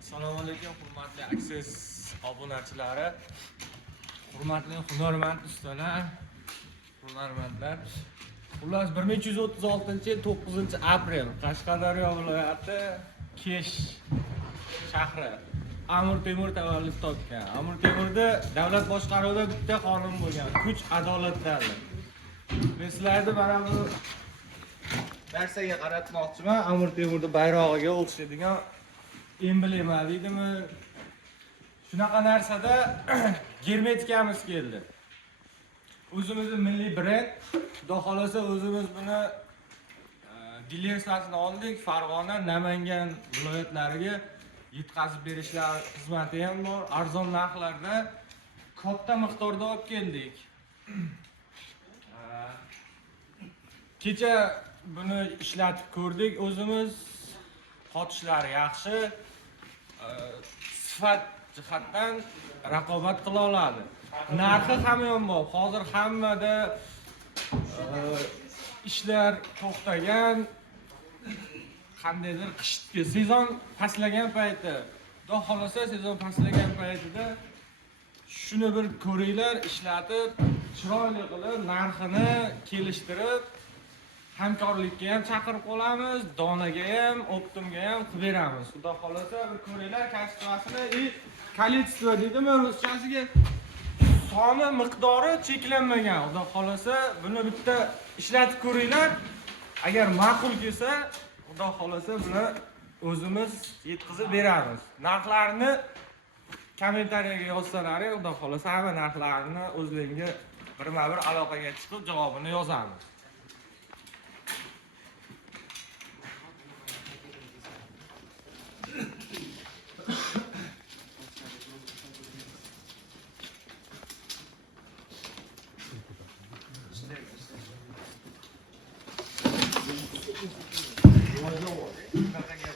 Assalomu alaykum hurmatli Access obunachilari, hurmatli hunarmand ustalar, hunarmandlar. Xullas 1336-yil 9-aprel Qashqadaryo viloyati Kesh shahri Amir Temur tavallud topgan. Amir Temurda davlat boshqaruvida bitta qonun bo'lgan, kuch adolat davlat. Men sizlarni mana bu narsaga qaratmoqchiman. Amir Temurda bayrog'iga o'xshaydigan emblema deydimi? Shunaqa narsada germetikamiz keldi. O'zimizning milliy brend, xudo xolasa o'zimiz buni dilersiyasini oldik. Farg'ona, Namangan viloyatlariga yetkazib berishlar xizmati ham bor. Arzon narxlarda katta miqdorda olib keldik. Kecha buni ishlatib ko'rdik o'zimiz. Qotishlari yaxshi. Sifat jihatdan raqobat qila oladi. Narxi ham yomonboq. Hozir hammada ishlar to'xtagan. Qandaydir qishki sezon pastlagan payti, xudo xolasa sezon pastlagan paytida shuni bir ko'ringlar, ishlatib, chiroyli qilib, narxini kelishtirib, hamkorlikka ham chaqirib qolamiz, donaga ham, optimga ham qilib beramiz. Xudo xolasa bir ko'ringlar, kачествосini и количество deydimi ruschasiga, soni, miqdori cheklanmagan. Xudo xolasa buni bitta ishlatib ko'ringlar. Agar ma'qul kelsa, xudo xolasa buni o'zimiz yetkazib beramiz. Narxlarni kommentariyaga yozsalaring, xudo xolasa hamma narxlarni o'zlaringga birma-bir aloqaga chiqib javobini yozamiz.